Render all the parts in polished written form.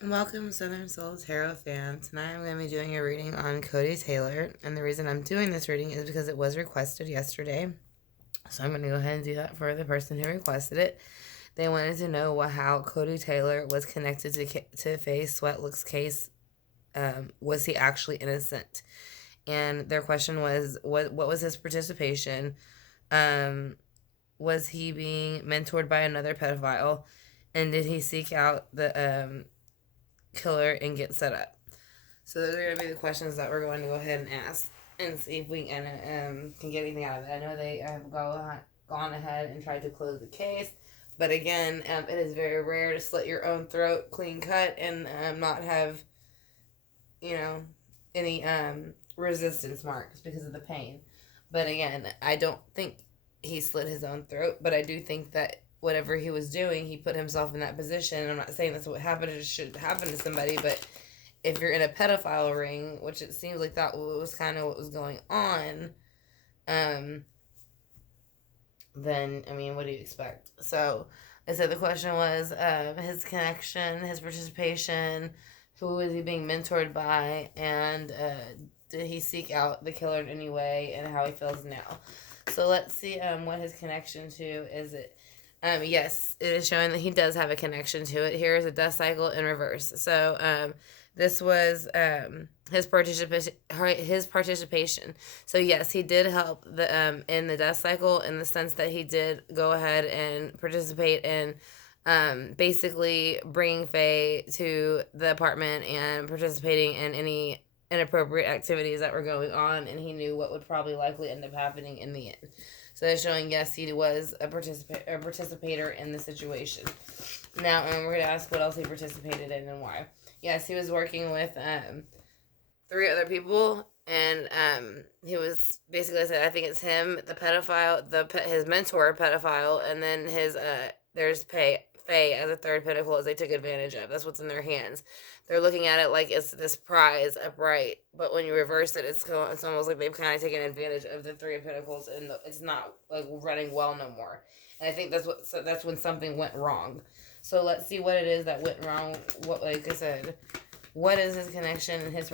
Welcome, Southern Soul Tarot fan. Tonight I'm going to be doing a reading on Coty Taylor, and the reason I'm doing this reading is because it was requested yesterday. So I'm going to go ahead and do that for the person who requested it. They wanted to know how Coty Taylor was connected to Faye Swetliks' case. Was he actually innocent? And their question was, what was his participation? Um, was he being mentored by another pedophile? And did he seek out the killer and get set up? So those are going to be the questions that we're going to go ahead and ask and see if we can get anything out of it. I know they have gone ahead and tried to close the case, but again, it is very rare to slit your own throat clean cut and not have, you know, any resistance marks because of the pain. But again, I don't think he slit his own throat, but I do think that whatever he was doing, he put himself in that position. I'm not saying that's what happened, it should happen to somebody, but if you're in a pedophile ring, which it seems like that was kind of what was going on, um, then, I mean, what do you expect? So, I said the question was his connection, his participation, who was he being mentored by, and did he seek out the killer in any way, and how he feels now. So let's see what his connection to is. It yes, it is showing that he does have a connection to it. Here is a death cycle in reverse. So this was his participation. So yes, he did help in the death cycle, in the sense that he did go ahead and participate in basically bringing Faye to the apartment and participating in any inappropriate activities that were going on, and he knew what would probably likely end up happening in the end. So they're showing, yes, he was a participator in the situation. Now, we're going to ask what else he participated in and why. Yes, he was working with 3 other people, and he was basically, I think it's him, the pedophile, his mentor pedophile, and then there's Faye as a third pinnacle, as they took advantage of. That's what's in their hands. They're looking at it like it's this prize upright, but when you reverse it, it's almost like they've kind of taken advantage of the 3 of Pentacles, and it's not like running well no more. And I think that's when something went wrong. So let's see what it is that went wrong. What, like I said, what is his connection and his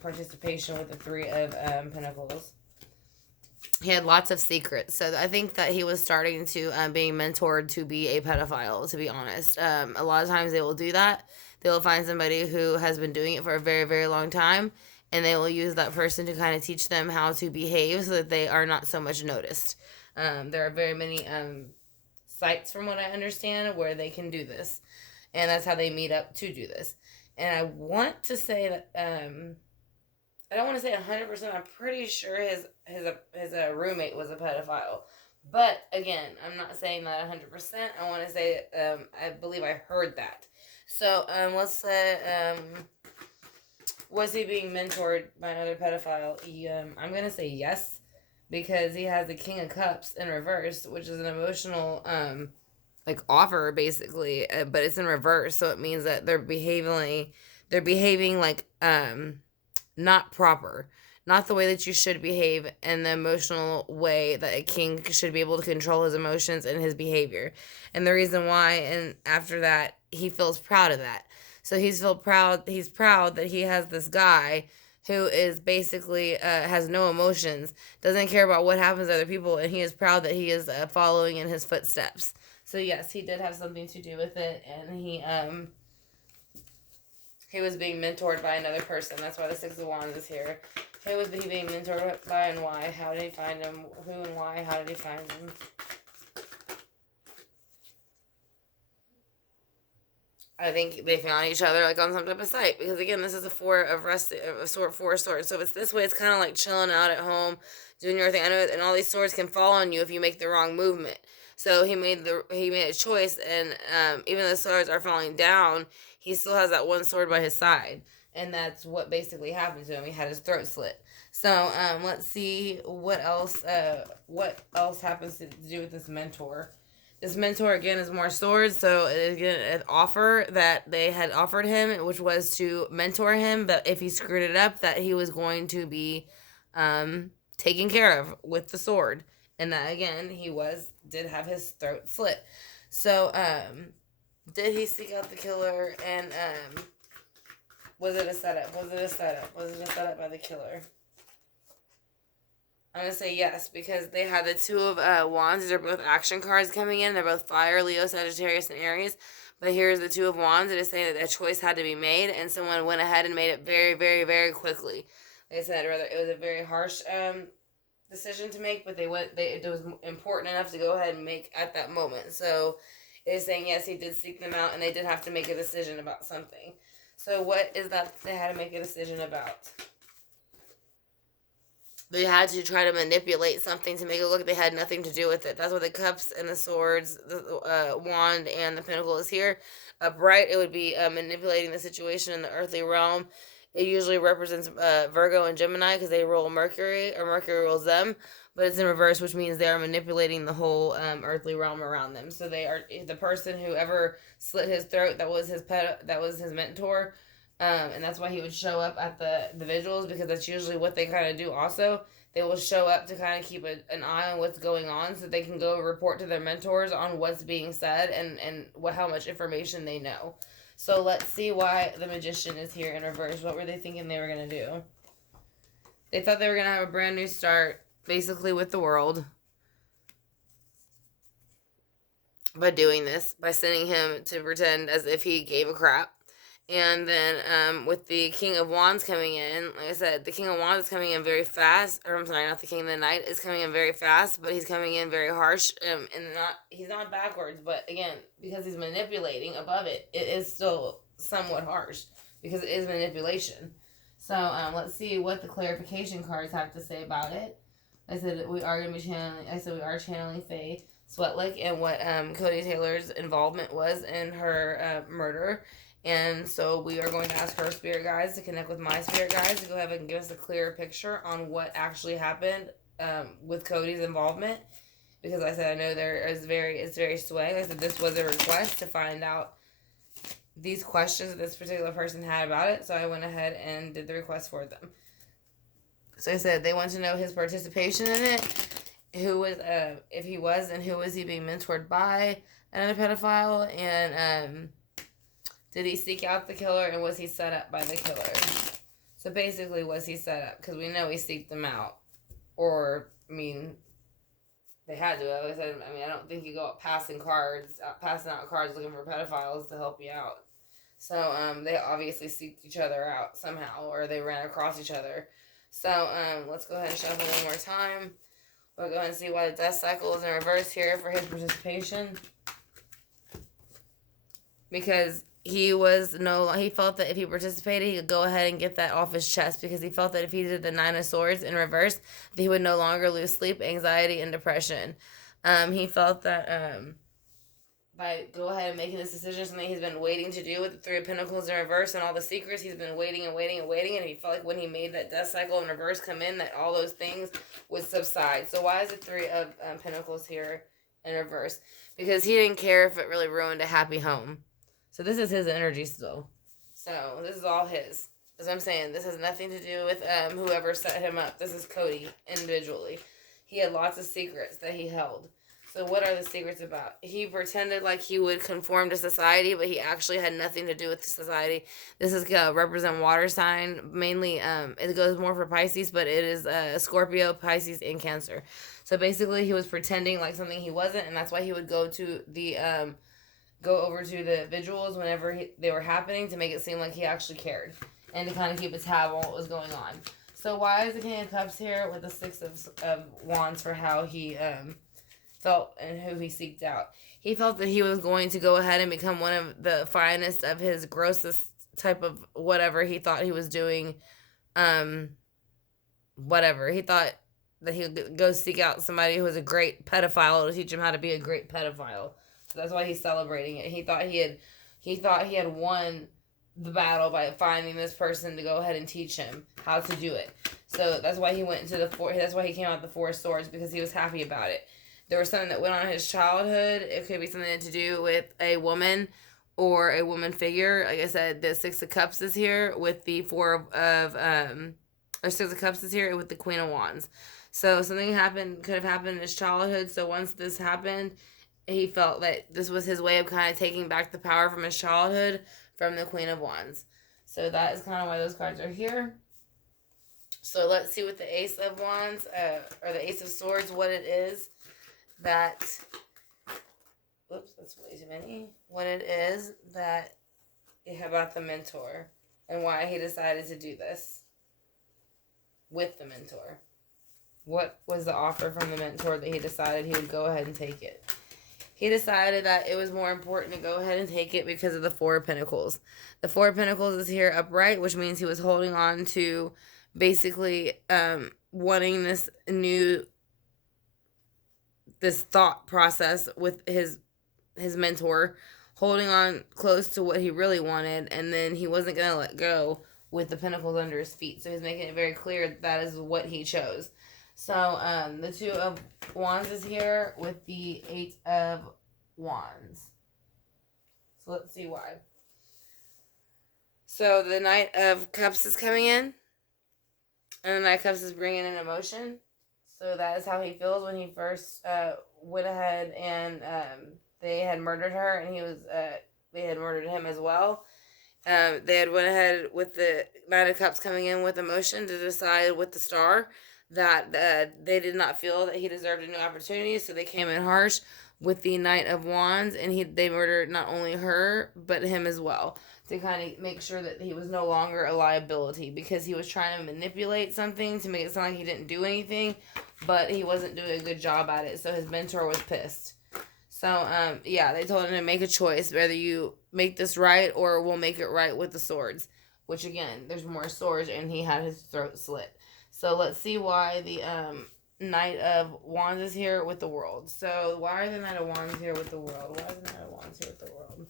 participation with the 3 of Pentacles? He had lots of secrets. So I think that he was starting to being mentored to be a pedophile, to be honest. A lot of times they will do that. They will find somebody who has been doing it for a very, very long time, and they will use that person to kind of teach them how to behave so that they are not so much noticed. There are very many sites, from what I understand, where they can do this. And that's how they meet up to do this. And I want to say that I don't want to say 100%. I'm pretty sure his roommate was a pedophile. But again, I'm not saying that 100%. I want to say I believe I heard that. So let's say was he being mentored by another pedophile? I'm gonna say yes, because he has the King of Cups in reverse, which is an emotional like offer, basically, but it's in reverse, so it means that they're behaving like not proper, not the way that you should behave, in the emotional way that a king should be able to control his emotions and his behavior. And the reason why, and after that, he feels proud of that. So he's proud that he has this guy who is basically has no emotions, doesn't care about what happens to other people, and he is proud that he is following in his footsteps. So yes, he did have something to do with it, and he was being mentored by another person. That's why the Six of Wands is here. Who was he being mentored by and why? How did he find him? Who and why? How did he find him? I think they found each other like on some type of site, because again, this is a four of swords. So if it's this way, it's kind of like chilling out at home, doing your thing. I know, and all these swords can fall on you if you make the wrong movement. So he made a choice, and even though the swords are falling down, he still has that one sword by his side, and that's what basically happened to him. He had his throat slit. So let's see what else. What else happens to do with this mentor? This mentor again is more swords, so again an offer that they had offered him, which was to mentor him, but if he screwed it up, that he was going to be taken care of with the sword, and that again did have his throat slit. So Did he seek out the killer? And was it a setup? Was it a setup? Was it a setup by the killer? I'm gonna say yes because they had the two of wands. These are both action cards coming in. They're both fire, Leo, Sagittarius, and Aries. But here's the two of wands. It is saying that a choice had to be made, and someone went ahead and made it very, very, very quickly. Like I said, rather it was a very harsh decision to make, but it was important enough to go ahead and make at that moment. So it is saying yes, he did seek them out, and they did have to make a decision about something. So what is that they had to make a decision about? They had to try to manipulate something to make it look like they had nothing to do with it. That's what the cups and the swords, the wand and the pentacle is here. Upright, it would be manipulating the situation in the earthly realm. It usually represents Virgo and Gemini because they rule Mercury, or Mercury rules them. But it's in reverse, which means they are manipulating the whole earthly realm around them. So they are the person who ever slit his throat. That was his pet. That was his mentor. And that's why he would show up at the vigils, because that's usually what they kind of do also. They will show up to kind of keep an eye on what's going on so they can go report to their mentors on what's being said and how much information they know. So let's see why the magician is here in reverse. What were they thinking they were going to do? They thought they were going to have a brand new start, basically, with the world. By doing this, by sending him to pretend as if he gave a crap. And then with the King of Wands coming in, like I said, the King of Wands is coming in very fast. Or I'm sorry, not the King of the Night is coming in very fast, but he's coming in very harsh. And he's not backwards, but again, because he's manipulating above it, it is still somewhat harsh because it is manipulation. So let's see what the clarification cards have to say about it. I said we are going to be channeling. I said we are channeling Faye Swetliks and what Coty Taylor's involvement was in her murder. And so we are going to ask her spirit guides to connect with my spirit guides to go ahead and give us a clearer picture on what actually happened with Coty's involvement. Because I said I know it's very swaying. I said this was a request to find out these questions that this particular person had about it. So I went ahead and did the request for them. So I said they want to know his participation in it. Who was, if he was, and who was he being mentored by another pedophile, and did he seek out the killer, and was he set up by the killer? So basically, was he set up? Because we know he seeked them out. Or, I mean, they had to. Like I said, I don't think you go out passing out cards looking for pedophiles to help you out. So, they obviously seeked each other out somehow, or they ran across each other. So, let's go ahead and shuffle one more time. We'll go ahead and see why the death cycle is in reverse here for his participation. Because he felt that if he participated, he could go ahead and get that off his chest, because he felt that if he did the Nine of Swords in reverse, that he would no longer lose sleep, anxiety, and depression. He felt that by go ahead and making this decision, something he's been waiting to do with the Three of Pentacles in reverse and all the secrets, he's been waiting and waiting and waiting, and he felt like when he made that death cycle in reverse come in, that all those things would subside. So why is the Three of Pentacles here in reverse? Because he didn't care if it really ruined a happy home. So this is his energy still. So this is all his. As I'm saying, this has nothing to do with whoever set him up. This is Coty individually. He had lots of secrets that he held. So what are the secrets about? He pretended like he would conform to society, but he actually had nothing to do with the society. This is represent water sign. Mainly, it goes more for Pisces, but it is Scorpio, Pisces, and Cancer. So basically, he was pretending like something he wasn't, and that's why he would go over to the vigils whenever they were happening to make it seem like he actually cared and to kind of keep a tab on what was going on. So why is the King of Cups here with the Six of Wands for how he felt and who he seeked out? He felt that he was going to go ahead and become one of the finest of his grossest type of whatever he thought he was doing. Whatever. He thought that he would go seek out somebody who was a great pedophile to teach him how to be a great pedophile. So that's why he's celebrating it. He thought he had won the battle by finding this person to go ahead and teach him how to do it. So that's why he went into that's why he came out the Four of Swords, because he was happy about it. There was something that went on in his childhood. It could be something to do with a woman or a woman figure. Like I said, the Six of Cups is here with the Six of Cups is here with the Queen of Wands. So something could have happened in his childhood. So once this happened, he felt that this was his way of kind of taking back the power from his childhood from the Queen of Wands. So that is kind of why those cards are here. So let's see what the Ace of Wands, or the Ace of Swords, what it is that, whoops, that's way too many. What it is that, about the mentor and why he decided to do this with the mentor. What was the offer from the mentor that he decided he would go ahead and take it? He decided that it was more important to go ahead and take it because of the Four of Pentacles. The Four of Pentacles is here upright, which means he was holding on to basically wanting this thought process with his mentor, holding on close to what he really wanted, and then he wasn't going to let go with the pentacles under his feet. So he's making it very clear that is what he chose. So the Two of Wands is here with the Eight of Wands. So let's see why. So the Knight of Cups is coming in, and the Knight of Cups is bringing in emotion. So that is how he feels when he first went ahead and they had murdered her, and they had murdered him as well. They had went ahead with the Knight of Cups coming in with emotion to decide with the Star that they did not feel that he deserved a new opportunity, so they came in harsh with the Knight of Wands, and they murdered not only her, but him as well, to kind of make sure that he was no longer a liability, because he was trying to manipulate something to make it sound like he didn't do anything, but he wasn't doing a good job at it, so his mentor was pissed. So, yeah, they told him to make a choice, whether you make this right or we'll make it right with the swords, which, again, there's more swords, and he had his throat slit. So let's see why the Knight of Wands is here with the World. So why are the Knight of Wands here with the World? Why is the Knight of Wands here with the World?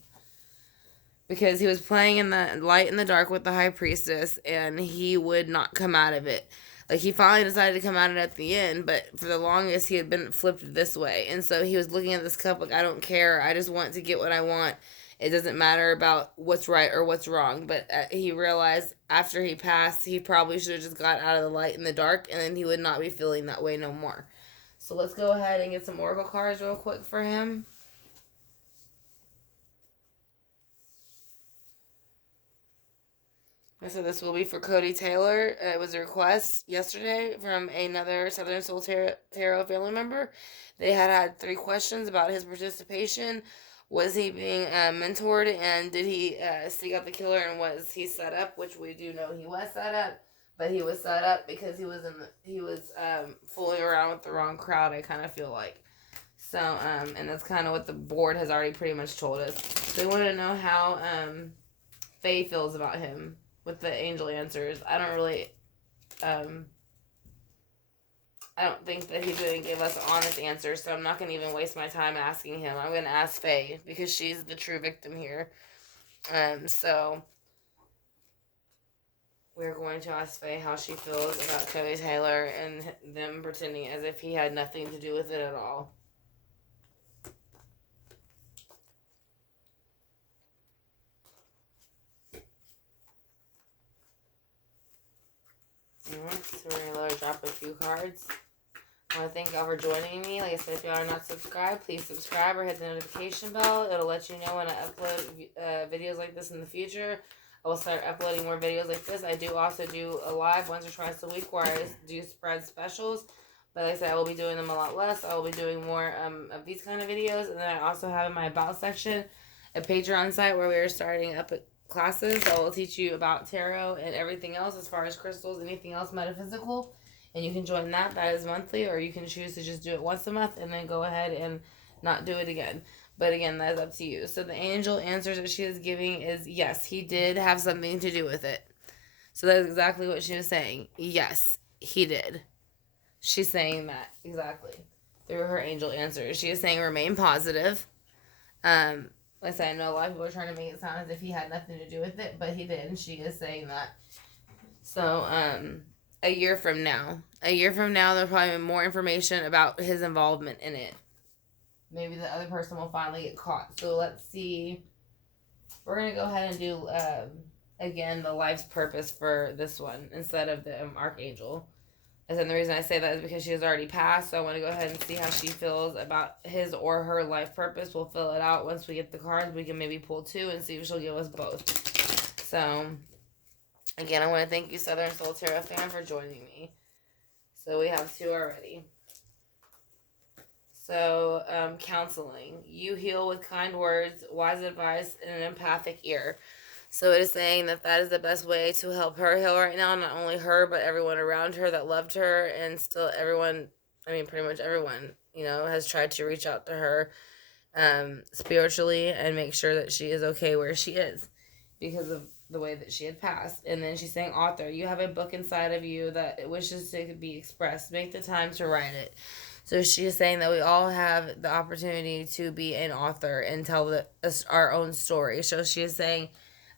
Because he was playing in the light and the dark with the High Priestess, and he would not come out of it. Like, he finally decided to come out of it at the end, but for the longest, he had been flipped this way. And so he was looking at this cup like, I don't care. I just want to get what I want. It doesn't matter about what's right or what's wrong. But he realized after he passed, he probably should have just got out of the light and the dark, and then he would not be feeling that way no more. So let's go ahead and get some oracle cards real quick for him. So this will be for Coty Taylor. It was a request yesterday from another Southern Soul Tarot family member. They had 3 questions about his participation. Was he being mentored, and did he seek out the killer, and was he set up? Which we do know he was set up, but he was set up because he was fooling around with the wrong crowd. I kind of feel like. So and that's kind of what the board has already pretty much told us. So we want to know how Faye feels about him with the angel answers. I don't really, I don't think that he's going to give us honest answers, so I'm not going to even waste my time asking him. I'm going to ask Faye, because she's the true victim here. So we're going to ask Faye how she feels about Coty Taylor and them pretending as if he had nothing to do with it at all. Alright, so we're going to let her drop a few cards. I want to thank y'all for joining me. Like I said, if y'all are not subscribed, please subscribe or hit the notification bell. It'll let you know when I upload videos like this in the future. I will start uploading more videos like this. I do also do a live once or twice a week where I do spread specials. But like I said, I will be doing them a lot less. I will be doing more of these kind of videos. And then I also have in my About section a Patreon site where we are starting up classes that will teach you about tarot and everything else as far as crystals, anything else metaphysical, and you can join that. That is monthly, or you can choose to just do it once a month and then go ahead and not do it again. But again, that is up to you. So the angel answers that she is giving is yes, he did have something to do with it. So that is exactly what she was saying. Yes, he did. She's saying that exactly through her angel answers. She is saying remain positive. Like I said, I know a lot of people are trying to make it sound as if he had nothing to do with it, but he did, and she is saying that. So, a year from now, there'll probably be more information about his involvement in it. Maybe the other person will finally get caught. So let's see. We're going to go ahead and do, again, the life's purpose for this one instead of the Archangel. And the reason I say that is because she has already passed, so I want to go ahead and see how she feels about his or her life purpose. We'll fill it out once we get the cards. We can maybe pull 2 and see if she'll give us both. So, again, I want to thank you, Southern Soul Tarot fan, for joining me. So we have 2 already. So, counseling. You heal with kind words, wise advice, and an empathic ear. So it is saying that that is the best way to help her heal right now. Not only her, but everyone around her that loved her, and still everyone, I mean, pretty much everyone, has tried to reach out to her spiritually and make sure that she is okay where she is because of the way that she had passed. And then she's saying, author, you have a book inside of you that wishes to be expressed. Make the time to write it. So she is saying that we all have the opportunity to be an author and tell our own story. So she is saying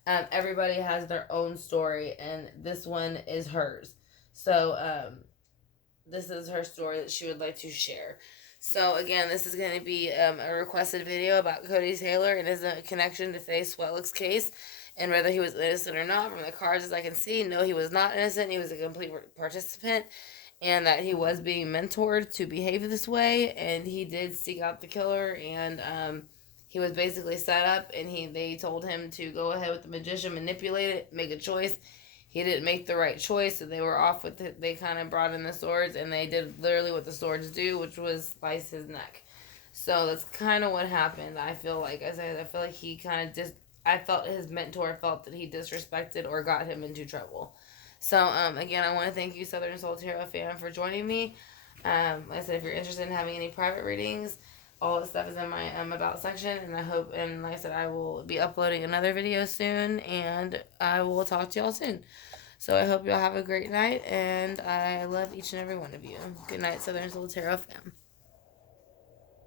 everybody has their own story, and this one is hers. So this is her story that she would like to share. So again, this is going to be a requested video about Coty Taylor and his connection to Faye Swetliks case, and whether he was innocent or not. From the cards, as I can see, no, he was not innocent. He was a complete participant, and that he was being mentored to behave this way, and he did seek out the killer, and he was basically set up, and they told him to go ahead with the magician, manipulate it, make a choice. He didn't make the right choice, so they were off with it. They kind of brought in the swords, and they did literally what the swords do, which was slice his neck. So that's kind of what happened. I feel like, I feel like he kind of I felt his mentor felt that he disrespected or got him into trouble. So, again, I want to thank you, Southern Soul Tarot fan, for joining me. Like I said, if you're interested in having any private readings, all the stuff is in my about section, and like I said, I will be uploading another video soon, and I will talk to y'all soon. So I hope y'all have a great night, and I love each and every one of you. Good night, Southern Soul Tarot fam.